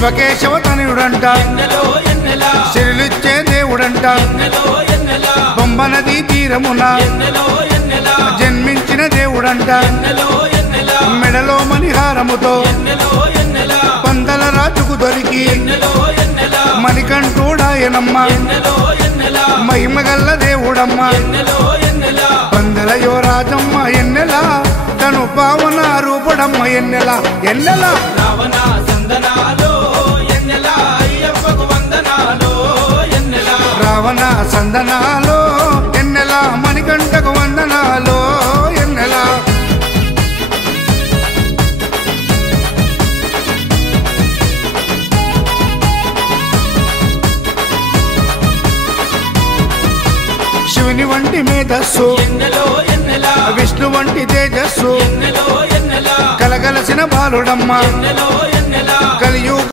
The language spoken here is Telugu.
శివకేశవ తనయుడంట శిరులిచ్చే దేవుడంట పంబ నదీ తీరమున జన్మించిన దేవుడంట మెడలో మణిహారముతో పందల రాజుకు దొరికి మణికంఠుడాయనమ్మ మహిమగల్ల దేవుడమ్మ పందల యువరాజమ్మ ఎన్నెల తను పావన రూపుడమ్మ ఎన్నెల ఎన్నెల రావణ సందనాలో ఎన్నెల మణికంఠకు వందనాలో ఎన్నెల శివుని వంటి మేధస్సు విష్ణు వంటి తేజస్సు కలగలసిన బాలుడమ్మ కలియుగ